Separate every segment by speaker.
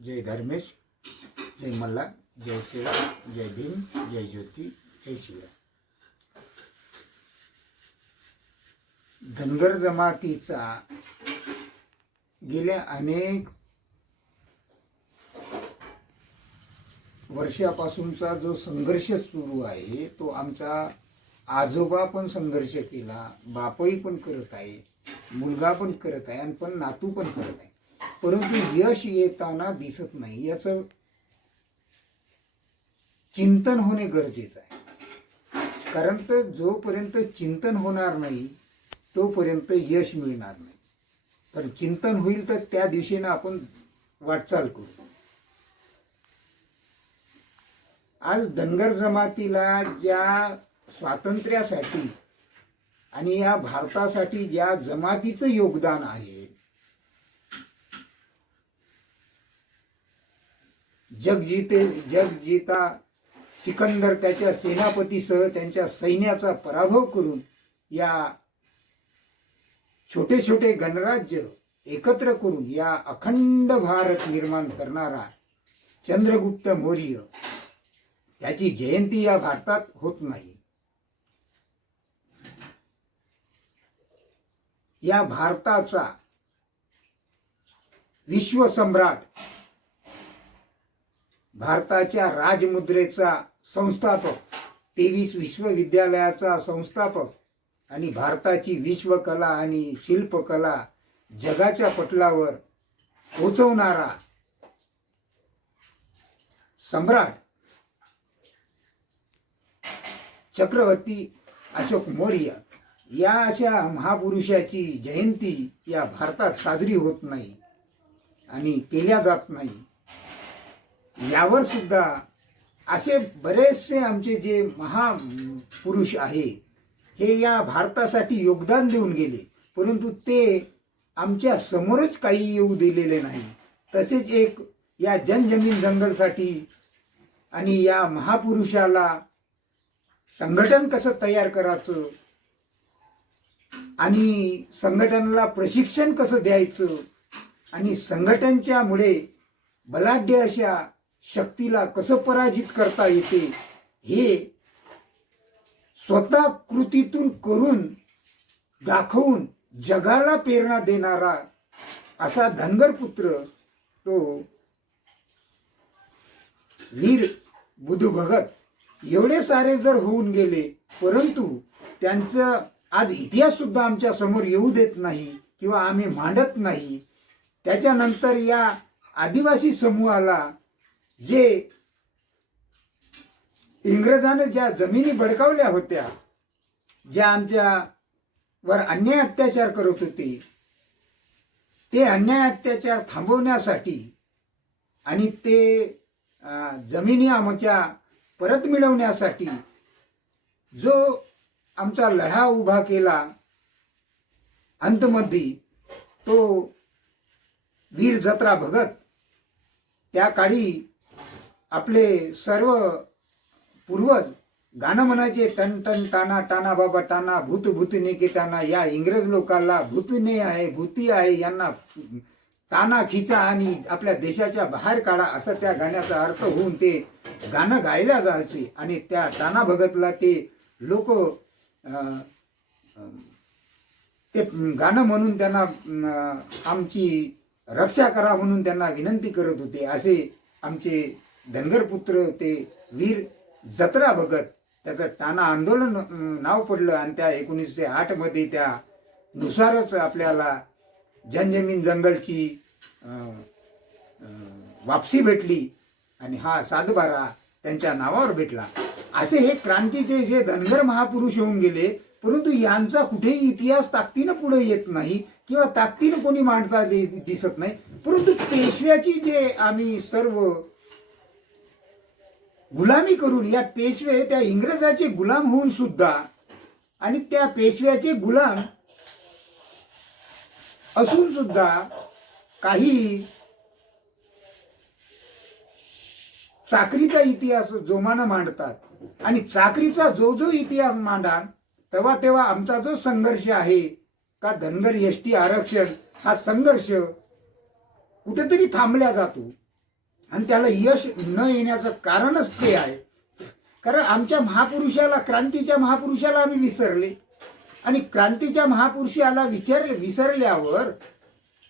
Speaker 1: जय धर्मेश जय मल्हार जय श्रीराम जय भीम जय ज्योती जय शिवराम धनगर जमातीचा गेल्या अनेक वर्षापासूनचा जो संघर्ष सुरू आहे तो आमचा आजोबा पण संघर्ष केला बापही पण करत आहे मुलगा पण करत आहे आणि पण नातू पण करत आहे. परंतु यश येताना दिसत नाही. याचं चिंतन होणे गरजेचं आहे. कारण तर जोपर्यंत चिंतन होणार नाही तोपर्यंत यश मिळणार नाही. तर चिंतन होईल तर त्या दिशेनं आपण वाटचाल करू. आज धनगर जमातीला ज्या स्वातंत्र्यासाठी आणि या भारतासाठी ज्या जमातीचं योगदान आहे जगजीते जगजीता सिकंदर त्याच्या सेनापतीसह त्यांच्या सैन्याचा पराभव करून या छोटे छोटे गणराज्य एकत्र करून या अखंड भारत निर्माण करणारा चंद्रगुप्त मौर्य त्याची जयंती या भारतात होत नाही. या भारताचा विश्वसम्राट भारताच्या राजमुद्रेचा संस्थापक तेवीस विश्वविद्यालयाचा संस्थापक आणि भारताची विश्वकला आणि शिल्पकला जगाच्या पटलावर पोचवणारा सम्राट चक्रवर्ती अशोक मौर्य या अशा महापुरुषाची जयंती या भारतात साजरी होत नाही आणि केल्या जात नाही. यावर सुद्धा असे बरेचसे आमचे जे महापुरुष आहे हे या भारतासाठी योगदान देऊन गेले. परंतु ते आमच्या समोरच काही येऊ दिलेले नाही. तसेच एक या जनजमीन जंगलसाठी आणि या महापुरुषाला संघटन कसं तयार करायचं आणि संघटनाला प्रशिक्षण कसं द्यायचं आणि संघटनच्यामुळे बलाढ्य अशा शक्तीला कसं पराजित करता येते हे स्वतः कृतीतून करून दाखवून जगाला प्रेरणा देणारा असा धनगर पुत्र तो वीर बुधू भगत एवढे सारे जर होऊन गेले परंतु त्यांचं आज इतिहास सुद्धा आमच्यासमोर येऊ देत नाही किंवा आम्ही मांडत नाही. त्याच्यानंतर या आदिवासी समूहाला जे इंग्रजाने ज्या जमिनी बडकावल्या होत्या ज्या आमच्या वर अन्याय अत्याचार करत होते ते अन्याय अत्याचार थांबवण्यासाठी आणि ते जमिनी आमच्या परत मिळवण्यासाठी जो आमचा लढा उभा केला अंतमध्ये तो वीर जत्रा भगत त्या काळी आपले सर्व पूर्वज गाणं म्हणायचे टन टन टाना टाना बाबा टाना भूत भूतने की टाना. या इंग्रज लोकांना भूतने आहे भूती आहे यांना ताना खिचा आणि आपल्या देशाच्या बाहेर काढा असं त्या गाण्याचा अर्थ होऊन ते गाणं गायला जायचे. आणि त्या टाना भगतला ते लोक ते गाणं म्हणून त्यांना आमची रक्षा करा म्हणून त्यांना विनंती करत होते. असे आमचे धनगरपुत्र ते वीर जत्रा भगत. त्याचं टाना आंदोलन नाव पडलं आणि त्या एकोणीसशे आठमध्ये त्या नुसारच आपल्याला जनजमीन जंगलची वापसी भेटली आणि हा सातबारा त्यांच्या नावावर भेटला. असे हे क्रांतीचे जे धनगर महापुरुष होऊन गेले परंतु यांचा कुठेही इतिहास ताकदीनं पुढे येत नाही किंवा ताकदीनं कोणी मांडता दि- दिसत नाही. परंतु पेशव्याची जे आम्ही सर्व गुलामी करून या पेशवे त्या इंग्रजाचे गुलाम होऊन सुद्धा आणि त्या पेशव्याचे गुलाम असून सुद्धा काही चाकरीचा इतिहास जोमानं मांडतात. आणि चाकरीचा जो जो इतिहास मांडा तेव्हा तेव्हा आमचा जो संघर्ष आहे का धनगर एस टी आरक्षण हा संघर्ष कुठेतरी थांबला जातो. आणि त्याला यश न येण्याचं कारणच ते आहे. कारण आमच्या महापुरुषाला क्रांतीच्या महापुरुषाला आम्ही विसरले. आणि क्रांतीच्या महापुरुषाला विचारले विसरल्यावर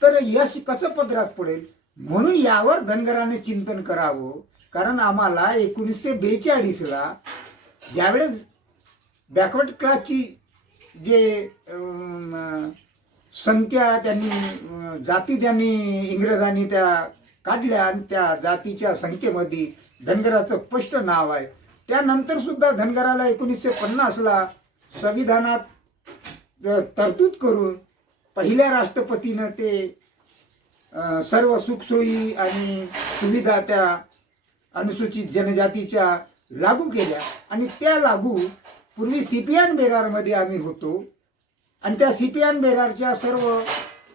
Speaker 1: तर यश कसं पदरात पडेल? म्हणून यावर धनगराने चिंतन करावं. कारण आम्हाला एकोणीसशे बेचाळीसला ज्यावेळेस बॅकवर्ड क्लासची जे संख्या त्यांनी जाती त्यांनी इंग्रजांनी त्या काढल्या आणि त्या जातीच्या संख्येमध्ये धनगराचं स्पष्ट नाव आहे. त्यानंतर सुद्धा धनगराला एकोणीसशे पन्नासला संविधानात तरतूद करून पहिल्या राष्ट्रपतीनं ते सर्व सुखसोयी आणि सुविधा त्या अनुसूचित जनजातीच्या लागू केल्या. आणि त्या लागू पूर्वी सिपियान बेरारमध्ये आम्ही होतो. आणि त्या सीपीआन बेरारच्या सर्व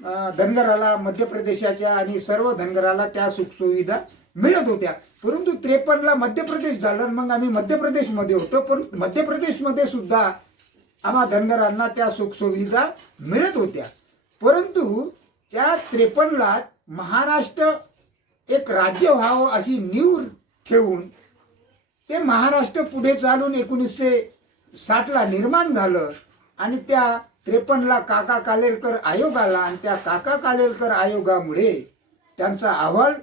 Speaker 1: धनगराला मध्य प्रदेशाच्या आणि सर्व धनगराला त्या सुखसुविधा मिळत होत्या. परंतु त्रेपन्नला मध्य प्रदेश झालं आणि मग आम्ही मध्य प्रदेशमध्ये होतो. पण मध्य प्रदेशमध्ये सुद्धा आम्हा धनगरांना त्या सुखसुविधा मिळत होत्या. परंतु त्या त्रेपन्नला महाराष्ट्र एक राज्य व्हावं अशी नीव ठेवून ते महाराष्ट्र पुढे चालून एकोणीसशे साठला निर्माण झालं आणि त्या त्रेपन्नला काका कालेलकर आयोग आला आणि त्या काका कालेलकर आयोगामुळे त्यांचा अहवाल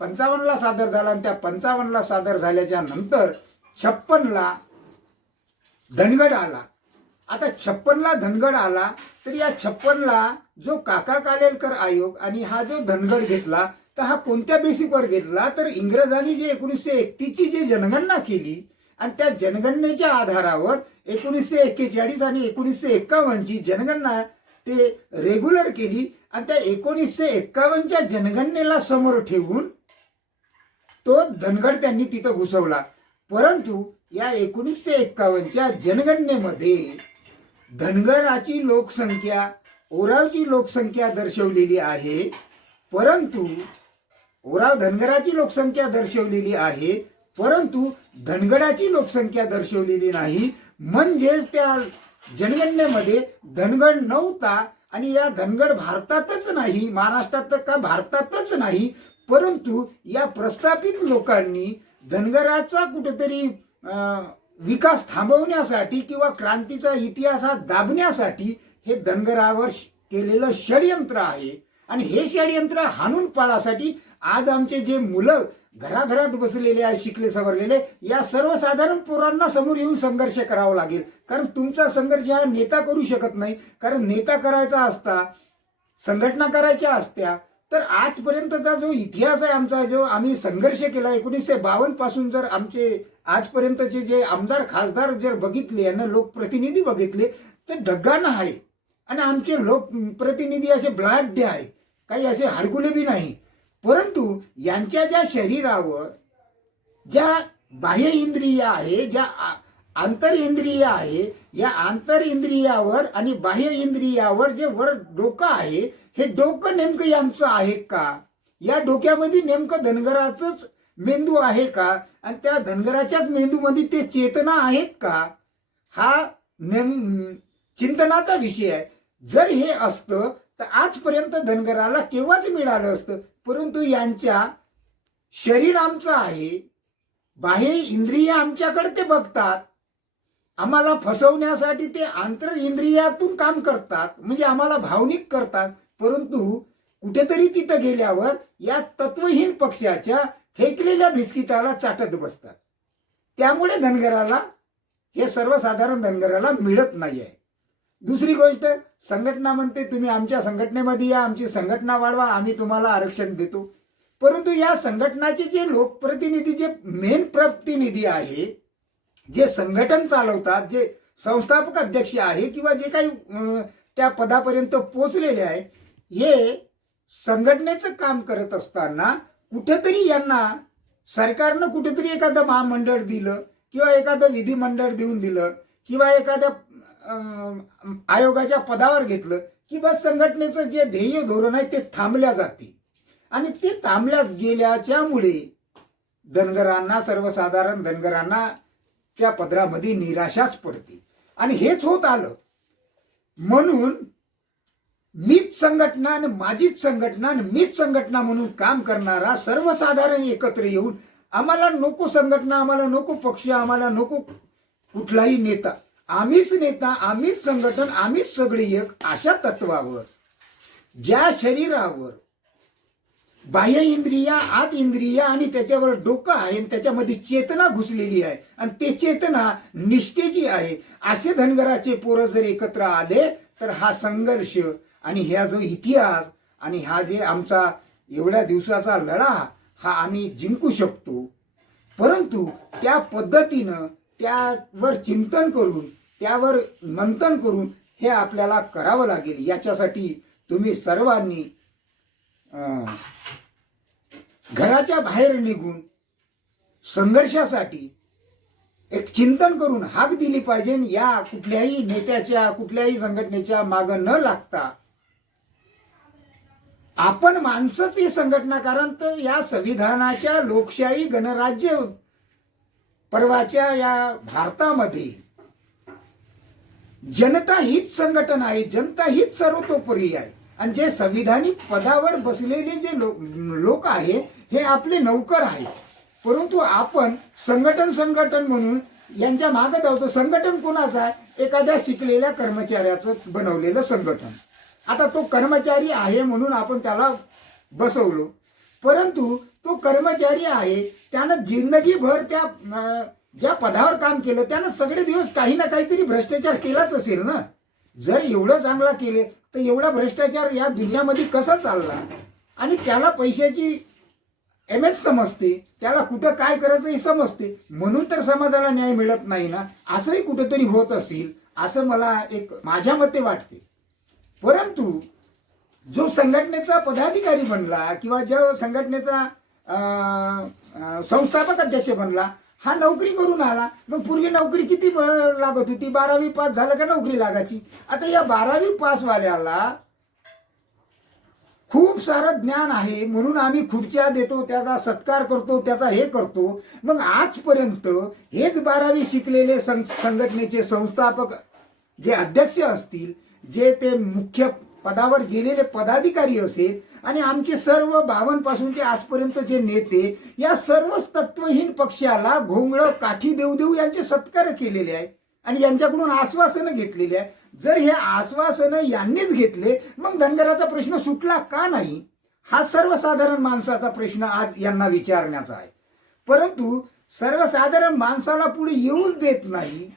Speaker 1: पंचावन्नला सादर झाला आणि त्या पंचावन्नला सादर झाल्याच्यानंतर छप्पनला धनगड आला. आता छप्पनला धनगड आला तर या छप्पनला जो काका कालेलकर आयोग आणि हा जो धनगड घेतला तर हा कोणत्या बेसिकवर घेतला? तर इंग्रजांनी जे एकोणीसशे एकतीसची जी जनगणना केली आणि त्या जनगणनेच्या आधारावर एकोणीसशे एक्केचाळीस आणि एकोणीसशे एक्कावन्नची जनगणना ते रेग्युलर केली आणि त्या एकोणीसशे एक्कावन्नच्या जनगणनेला समोर ठेवून तो धनगड त्यांनी तिथं घुसवला. परंतु या एकोणीसशे एक्कावन्नच्या जनगणनेमध्ये धनगराची लोकसंख्या ओरावची लोकसंख्या दर्शवलेली आहे. परंतु ओराव धनगराची लोकसंख्या दर्शवलेली आहे. परंतु धनगडाची लोकसंख्या दर्शवलेली नाही. म्हणजेच त्या जनगणनेमध्ये धनगड नव्हता आणि या धनगड भारतातच नाही महाराष्ट्रात तर का भारतातच नाही परंतु या प्रस्थापित लोकांनी धनगराचा कुठेतरी विकास थांबवण्यासाठी किंवा क्रांतीचा इतिहास हा दाबण्यासाठी हे धनगरावर केलेलं षडयंत्र आहे. आणि हे षडयंत्र हाणून पाळासाठी आज आमचे जे मुलं घराघरात बसलेले आहे शिकले सवरलेले या सर्वसाधारण पोरांना समोर येऊन संघर्ष करावा लागेल. कारण तुमचा संघर्ष हा नेता करू शकत नाही. कारण नेता करायचा असता संघटना करायच्या असत्या तर आजपर्यंतचा जो इतिहास आहे आमचा जो आम्ही संघर्ष केला एकोणीसशे बावन्नपासून जर आमचे आजपर्यंतचे जे आमदार खासदार जर बघितले यांना लोकप्रतिनिधी बघितले तर ढग्गानं आहे. आणि आमचे लोकप्रतिनिधी असे ब्लाढ्य आहे. काही असे हाडकुले बी नाही. परंतु यांच्या ज्या शरीरावर ज्या बाह्य इंद्रिय आहे ज्या आंतर इंद्रिय आहे या आंतर इंद्रियावर आणि बाह्य इंद्रियावर जे वर डोकं आहे हे डोकं नेमकं यांचं आहे का? या डोक्यामध्ये नेमकं धनगराचंच मेंदू आहे का? आणि त्या धनगराच्याच मेंदूमध्ये ते चेतना आहेत का? हा नेम चिंतनाचा विषय आहे. जर हे असतं तर आजपर्यंत धनगराला केव्हाच मिळालं असतं? परंतु यांच्या शरीर आमचं आहे बाह्य इंद्रिय आमच्याकडे ते बघतात आम्हाला फसवण्यासाठी ते आंतर इंद्रियातून काम करतात म्हणजे आम्हाला भावनिक करतात परंतु कुठेतरी तिथं गेल्यावर या तत्वहीन पक्षाच्या फेकलेल्या बिस्किटाला चाटत बसतात. त्यामुळे धनगराला हे सर्वसाधारण धनगराला मिळत नाही आहे दुसरी गोष्ट संघटना म्हणते तुम्ही आमच्या संघटनेमध्ये या आमची संघटना वाढवा आम्ही तुम्हाला आरक्षण देतो. परंतु या संघटनाचे जे लोकप्रतिनिधी जे मेन प्रतिनिधी आहे जे संघटन चालवतात जे संस्थापक अध्यक्ष आहे किंवा जे काही त्या पदापर्यंत पोचलेले आहे हे संघटनेचं काम करत असताना कुठेतरी यांना सरकारनं कुठेतरी एखादं महामंडळ दिलं किंवा एखादं विधिमंडळ देऊन दिलं किंवा एखाद्या आयोगाच्या पदावर घेतलं की बस संघटनेचं जे ध्येय धोरण आहे ते थांबल्या जाते. आणि ते थांबल्या गेल्याच्यामुळे धनगरांना सर्वसाधारण धनगरांना त्या पदरामध्ये निराशाच पडते. आणि हेच होत आलं. म्हणून मीच संघटना आणि माझीच संघटना आणि मीच संघटना म्हणून काम करणारा सर्वसाधारण एकत्र येऊन आम्हाला नको संघटना आम्हाला नको पक्ष आम्हाला नको कुठलाही नेता आम्हीच नेता आम्हीच संघटन आम्हीच सगळे एक अशा तत्वावर ज्या शरीरावर बाह्य इंद्रिया आत इंद्रिया आणि त्याच्यावर डोकं आहे आणि त्याच्यामध्ये चेतना घुसलेली आहे. आणि ते चेतना निष्ठेची आहे. असे धनगराचे पोरं जर एकत्र आले तर हा संघर्ष आणि ह्या जो इतिहास आणि हा जे आमचा एवढ्या दिवसाचा लढा हा आम्ही जिंकू शकतो. परंतु त्या पद्धतीनं त्यावर चिंतन करून त्यावर मंथन करून हे आपल्याला करावं लागेल. याच्यासाठी तुम्ही सर्वांनी अं, घराच्या बाहेर निघून संघर्षासाठी एक चिंतन करून हाक दिली पाहिजे. या कुठल्याही नेत्याच्या कुठल्याही संघटनेच्या मागं न लागता आपण माणसंच ही संघटना कारण तर या संविधानाच्या लोकशाही गणराज्य पर्वाच्या या भारतामध्ये जनता हीच संघटना आहे जनता हीच सर्वतोपरी आहे. आणि जे संविधानिक पदावर बसलेले जे लो, लोक आहे हे आपले नौकर आहेत. परंतु आपण संघटन संघटन म्हणून यांच्या मागे धावतो. संघटन कोणाचं आहे? एखाद्या शिकलेल्या कर्मचाऱ्याचं बनवलेलं संघटन. आता तो कर्मचारी आहे म्हणून आपण त्याला बसवलो. परंतु तो कर्मचारी आहे त्यानं जिंदगीभर त्या ज्या पदावर काम केलं त्यानं सगळे दिवस काही ना काहीतरी भ्रष्टाचार केलाच असेल ना? जर एवढं चांगला केले तर एवढा भ्रष्टाचार या दुनियामध्ये कसा चालला? आणि त्याला पैशाची एम एच समजते त्याला कुठं काय करायचं हे समजते. म्हणून तर समाजाला न्याय मिळत नाही ना? असंही कुठंतरी होत असेल असं मला एक माझ्या मते वाटते. परंतु जो संघटनेचा पदाधिकारी बनला किंवा जो संघटनेचा संस्थापक अध्यक्ष बनला हा नोकरी करून आला. मग पूर्वी नोकरी किती लागत होती? बारावी पास झालं का नोकरी लागायची? आता या बारावी पासवाल्याला खूप सारं ज्ञान आहे. म्हणून आम्ही खुर्च्या देतो त्याचा सत्कार करतो त्याचा हे करतो. मग आजपर्यंत हेच बारावी शिकलेले सं- संघटनेचे संस्थापक जे अध्यक्ष असतील जे ते मुख्य पदावर गेलेले पदाधिकारी असेल आणि आमचे सर्व बावन पासूनचे आजपर्यंतचे नेते या सर्वच तत्वहीन पक्षाला घोंगळ काठी देऊ देऊ यांचे सत्कार केलेले आहे आणि यांच्याकडून आश्वासनं घेतलेली आहे. जर हे आश्वासनं यांनीच घेतले मग धनगराचा प्रश्न सुटला का नाही? हा सर्वसाधारण माणसाचा प्रश्न आज यांना विचारण्याचा आहे. परंतु सर्वसाधारण माणसाला पुढे येऊच देत नाही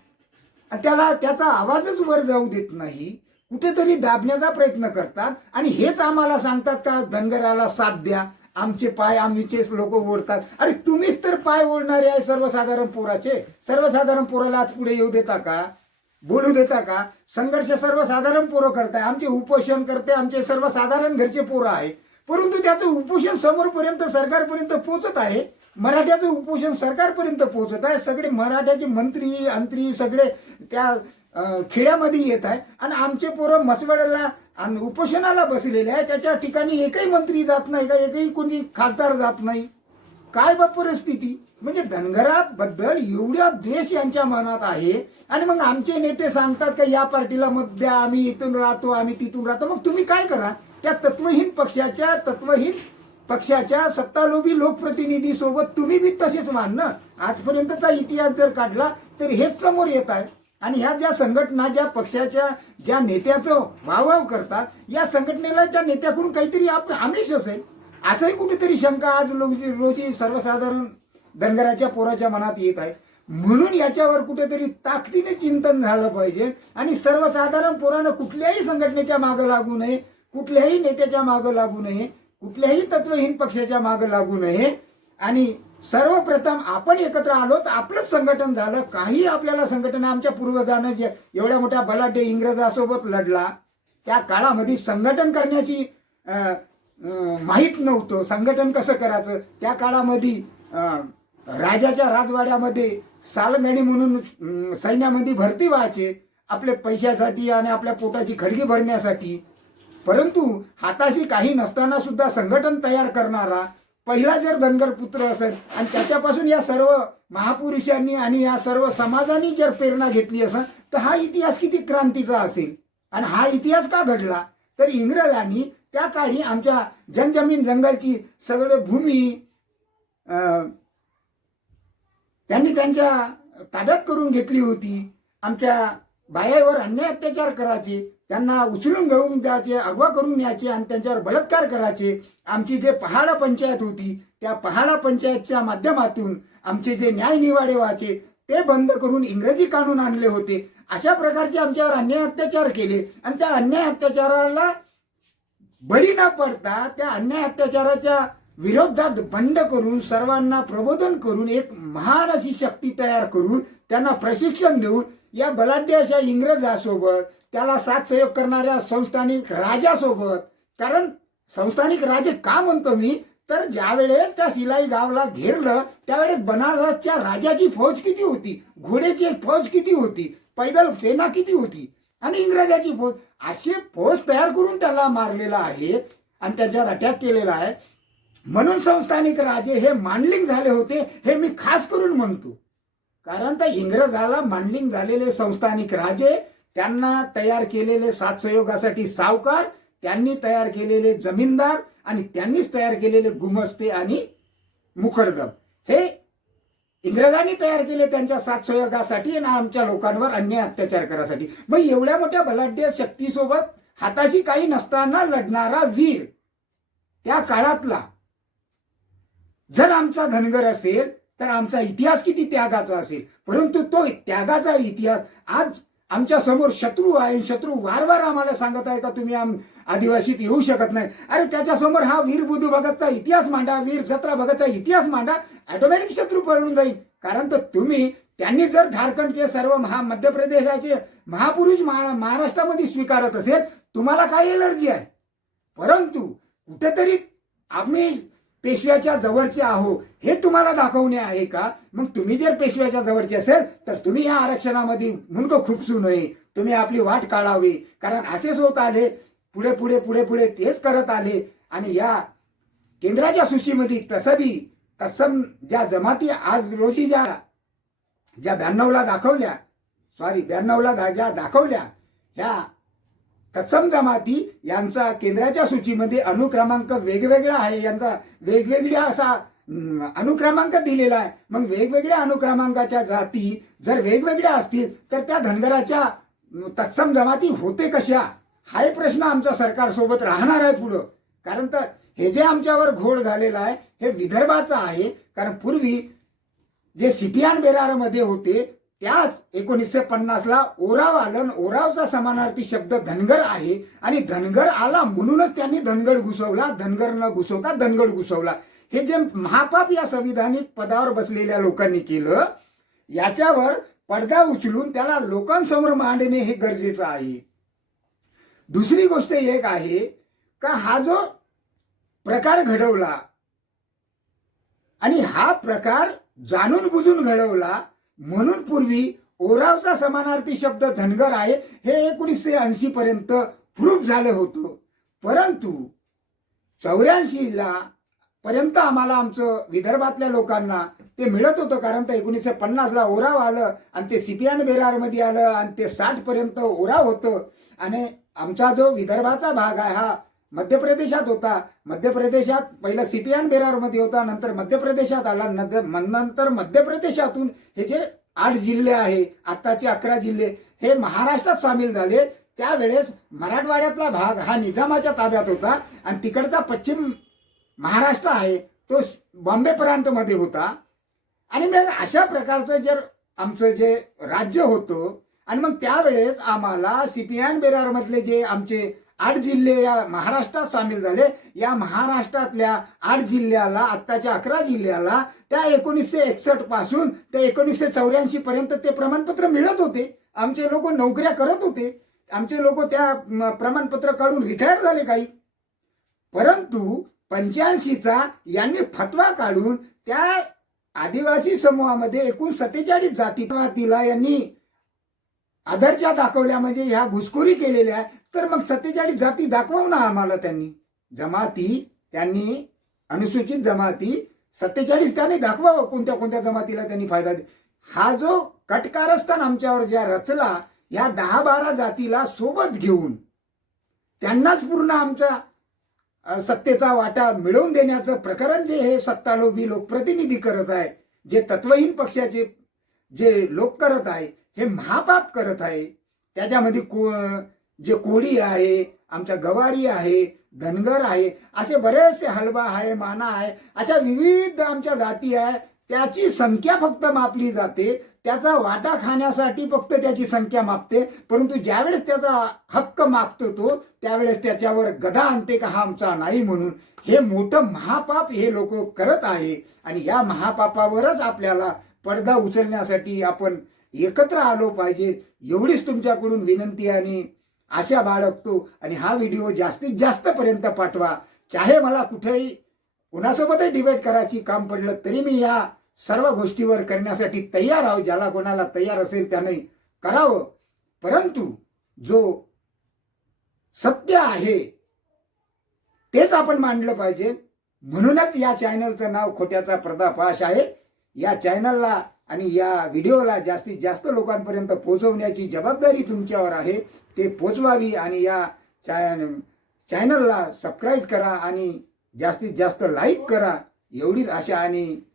Speaker 1: आणि त्याला त्याचा आवाजच वर जाऊ देत नाही. कुठेतरी दाबण्याचा प्रयत्न करतात. आणि हेच आम्हाला सांगतात का धनगराला साथ द्या. आमचे पाय आम्हीचेच लोक ओढतात. अरे तुम्हीच तर पाय ओढणारे आहे सर्वसाधारण पोराचे. सर्वसाधारण पोराला आज पुढे येऊ देता का? बोलू देता का? संघर्ष सर्वसाधारण पोरं करताय. आमचे उपोषण करते. आमचे सर्वसाधारण घरचे पोरं आहे. परंतु त्याचं उपोषण समोरपर्यंत सरकारपर्यंत पोहोचत आहे. मराठ्याचं उपोषण सरकारपर्यंत पोहोचत आहे. सगळे मराठ्याचे मंत्री अंत्री सगळे त्या खेड्यामध्ये येत आहे. आणि आमचे पोरं मसवड्याला आणि उपोषणाला बसलेले आहे. त्याच्या ठिकाणी एकही मंत्री जात नाही का? एकही कोणी खासदार जात नाही. काय बा परिस्थिती? म्हणजे धनगराबद्दल एवढा द्वेष यांच्या मनात आहे. आणि मग आमचे नेते सांगतात का या पार्टीला मत द्या आम्ही इथून राहतो आम्ही तिथून राहतो. मग तुम्ही काय करा? त्या तत्वहीन पक्षाच्या तत्वहीन पक्षाच्या सत्तालोभी लोकप्रतिनिधी सोबत तुम्ही बी तसेच मान ना. आजपर्यंतचा इतिहास जर काढला तर हेच समोर येत आहे. आणि ह्या ज्या संघटना ज्या पक्षाच्या ज्या नेत्याचं वाववाव करतात या संघटनेला त्या नेत्याकडून काहीतरी आप आमिष असेल असंही कुठेतरी शंका आज रोजी रोजी सर्वसाधारण धनगराच्या पोराच्या मनात येत आहे. म्हणून याच्यावर कुठेतरी ताकदीने चिंतन झालं पाहिजे आणि सर्वसाधारण पोरानं कुठल्याही संघटनेच्या मागं लागू नये कुठल्याही नेत्याच्या मागं लागू नये कुठल्याही तत्वहीन पक्षाच्या मागं लागू नये. आणि सर्वप्रथम आपण एकत्र आलो तर आपलंच संघटन झालं. काही आपल्याला संघटन आमच्या पूर्वजानं जे एवढ्या मोठ्या बलाढ्य इंग्रजासोबत लढला. त्या काळामध्ये संघटन करण्याची माहीत नव्हतं. संघटन कसं करायचं? त्या काळामध्ये राजाच्या राजवाड्यामध्ये सालगणी म्हणून सैन्यामध्ये भरती व्हायचे. आपल्या पैशासाठी आणि आपल्या पोटाची खडगी भरण्यासाठी. परंतु हाताशी काही नसताना सुद्धा संघटन तयार करणारा पहिला जर धनगर पुत्र असेल आणि त्याच्यापासून या सर्व महापुरुषांनी आणि या सर्व समाजाने जर प्रेरणा घेतली असेल तर हा इतिहास किती क्रांतीचा असेल? आणि हा इतिहास का घडला? तर इंग्रजांनी त्या काळी आमच्या जनजमीन जंगलची सगळे भूमी अं, त्यांनी त्यांच्या ताब्यात करून घेतली होती. आमच्या बायावर अन्याय अत्याचार करायचे. त्यांना उचलून घेऊन द्यायचे अगवा करून न्यायचे आणि त्यांच्यावर बलात्कार करायचे. आमची जे पहाडा पंचायत होती त्या पहाडा पंचायतच्या माध्यमातून आमचे जे न्याय निवाडे व्हायचे ते बंद करून इंग्रजी कानून आणले होते. अशा प्रकारचे आमच्यावर अन्याय अत्याचार केले आणि त्या अन्याय अत्याचाराला बळी न पडता त्या अन्याय अत्याचाराच्या विरोधात बंड करून सर्वांना प्रबोधन करून एक महान अशी शक्ती तयार करून त्यांना प्रशिक्षण देऊन या बलाढ्य अशा इंग्रजासोबत त्याला साथ सहयोग करणाऱ्या संस्थानिक राजासोबत कारण संस्थानिक राजे का म्हणतो मी? तर ज्यावेळेस त्या सिलाई गावला घेरलं त्यावेळेस बनारसच्या राजाची फौज किती होती? घोड्याची फौज किती होती? पैदल सेना किती होती? आणि इंग्रजाची फौज? अशी फौज तयार करून त्याला मारलेला आहे आणि त्याच्यावर अटॅक केलेला आहे. म्हणून संस्थानिक राजे हे मांडलिंग झाले होते हे मी खास करून म्हणतो. कारण त्या इंग्रजाला मांडलिंग झालेले संस्थानिक राजे त्यांना तयार केलेले साथसहयोगासाठी सावकार त्यांनी तयार केलेले जमीनदार आणि त्यांनीच तयार केलेले गुमस्ते आणि मुखडदम. हे इंग्रजांनी तयार केले त्यांच्या साथसहयोगासाठी आणि आमच्या लोकांवर अन्याय अत्याचार करायसाठी. मग एवढ्या मोठ्या बलाढ्य शक्तीसोबत हाताशी काही नसताना लढणारा वीर त्या काळातला जर आमचा धनगर असेल तर आमचा इतिहास किती त्यागाचा असेल. परंतु तो त्यागाचा इतिहास आज आमच्यासमोर शत्रू आहे शत्रू वारंवार आम्हाला सांगत आहे का तुम्ही आम आदिवासीत येऊ शकत नाही? अरे त्याच्यासमोर हा वीर बुधू भगतचा इतिहास मांडा वीर जत्रा भगतचा इतिहास मांडा ऑटोमॅटिक शत्रू पळून जाईल. कारण तर तुम्ही त्यांनी जर झारखंडचे सर्व महा मध्य प्रदेशाचे महापुरुष महा महाराष्ट्रामध्ये स्वीकारत असेल तुम्हाला काय एलर्जी आहे. परंतु कुठेतरी आम्ही पेशव्याच्या जवळचे आहो हे तुम्हाला दाखवणे आहे का? मग तुम्ही जर पेशव्याच्या जवळचे असेल तर तुम्ही या आरक्षणामध्ये मुंडकं खुपसू नये. तुम्ही आपली वाट काढावी. कारण असेच होत आले पुढे पुढे पुढे पुढे तेच करत आले. आणि या केंद्राच्या सूचीमध्ये तसबी तत्सम ज्या जमाती आज रोजी ज्या ज्या ब्याण्णवला दाखवल्या सॉरी ब्याण्णवला दा- ज्या दाखवल्या ह्या तत्सम जमाती यांचा केंद्राच्या सूचीमध्ये अनुक्रमांक वेगवेगळा आहे. यांचा वेगवेगळ्या असा अनुक्रमांक दिलेला आहे. मग वेगवेगळ्या अनुक्रमांकाच्या जाती जर वेगवेगळ्या असतील तर त्या धनगराच्या तत्सम जमाती होते कशा? हा प्रश्न आमचा सरकारसोबत राहणार आहे पुढं. कारण तर हे जे आमच्यावर घोळ झालेला आहे हे विदर्भाचं आहे. कारण पूर्वी जे सिपियान बेरारमध्ये होते त्याच एकोणीसशे पन्नासला ओराव आलं ओरावचा समानार्थी शब्द धनगर आहे आणि धनगर आला म्हणूनच त्यांनी धनगड घुसवला. धनगर न घुसवता धनगड घुसवला. हे जे महापाप या संविधानिक पदावर बसलेल्या लोकांनी केलं याच्यावर पडदा उचलून त्याला लोकांसमोर मांडणे हे गरजेचं आहे. दुसरी गोष्ट एक आहे का हा जो प्रकार घडवला आणि हा प्रकार जाणून बुजून घडवला म्हणून पूर्वी ओरावचा समानार्थी शब्द धनगर आहे हे एकोणीसशे ऐंशी पर्यंत प्रूफ झालं होतं. परंतु चौऱ्याऐंशीला पर्यंत आम्हाला आमचं विदर्भातल्या लोकांना ते मिळत होतं कारण तर एकोणीसशे पन्नासला ओराव आलं आणि ते सिपियान बेरारमध्ये आलं आणि ते साठपर्यंत ओराव होतं. आणि आमचा जो विदर्भाचा भाग आहे हा मध्य प्रदेशात होता मध्य प्रदेशात पहिला सिपियान बेरारमध्ये होता नंतर मध्य प्रदेशात आला नंतर नंतर मध्य प्रदेशातून हे जे आठ जिल्हे आहे आत्ताचे अकरा जिल्हे हे महाराष्ट्रात सामील झाले. त्यावेळेस मराठवाड्यातला भाग हा निजामाच्या ताब्यात होता आणि तिकडचा पश्चिम महाराष्ट्र आहे तो बॉम्बे प्रांतमध्ये होता. आणि मग अशा प्रकारचं जर आमचं जे राज्य होतं आणि मग त्यावेळेस आम्हाला सिपियान बेरारमधले जे आमचे आठ जिल्हे या महाराष्ट्रात सामील झाले. या महाराष्ट्रातल्या आठ जिल्ह्याला आत्ताच्या अकरा जिल्ह्याला त्या एकोणीसशे एकसष्टपासून ते एकोणीसशे चौऱ्याऐंशी पर्यंत ते प्रमाणपत्र मिळत होते. आमचे लोक नोकऱ्या करत होते. आमचे लोक त्या प्रमाणपत्र काढून रिटायर झाले काही. परंतु पंच्याऐंशीचा यांनी फतवा काढून त्या आदिवासी समूहामध्ये एकूण सत्तेचाळीस जाती तिला यांनी आदरच्या दाखवल्या म्हणजे ह्या घुसखोरी केलेल्या तर मग सत्तेचाळीस जाती दाखवू ना आम्हाला त्यांनी. जमाती त्यांनी अनुसूचित जमाती सत्तेचाळीस त्याने दाखवावं? कोणत्या कोणत्या जमातीला त्यांनी फायदा हा जो कटकारस्थान आमच्यावर ज्या रचला या दहा बारा जातीला सोबत घेऊन त्यांनाच पूर्ण आमचा सत्तेचा वाटा मिळवून देण्याचं प्रकरण जे हे सत्तालोभी लोकप्रतिनिधी करत आहे जे तत्वहीन पक्षाचे जे लोक करत आहे हे महापाप करत आहे. त्याच्यामध्ये को जे कोळी आहे आमच्या गवारी आहे धनगर आहे असे बरेचसे हलवा आहे माना आहे अशा विविध आमच्या जाती आहे. त्याची संख्या फक्त मापली जाते. त्याचा वाटा खाण्यासाठी फक्त त्याची संख्या मापते. परंतु ज्यावेळेस त्याचा हक्क मागतो तो त्यावेळेस त्याच्यावर गदा आणते का हा आमचा नाही म्हणून. हे मोठं महापाप हे लोक करत आहे. आणि या महापापावरच आपल्याला पडदा उचलण्यासाठी आपण एकत्र आलो पाहिजे. एवढीच तुमच्याकडून विनंती आणि आशा बाळगतो. आणि हा व्हिडिओ जास्तीत जास्त पर्यंत पाठवा. चाहे मला कुठेही कुणासोबतही डिबेट करायची काम पडलं तरी मी या सर्व गोष्टीवर करण्यासाठी तयार आहो. ज्याला कोणाला तयार असेल त्याने करावं. परंतु जो सत्य आहे तेच आपण मांडलं पाहिजे. म्हणूनच या चॅनलचं नाव खोट्याचा पर्दाफाश आहे. या चॅनलला आणि या व्हिडिओला जास्तीत जास्त लोकांपर्यंत पोहोचवण्याची जबाबदारी तुमच्यावर आहे ते पोचवावी आणि या चॅ चॅनलला सबस्क्राईब करा आणि जास्तीत जास्त लाईक करा एवढीच आशा आणि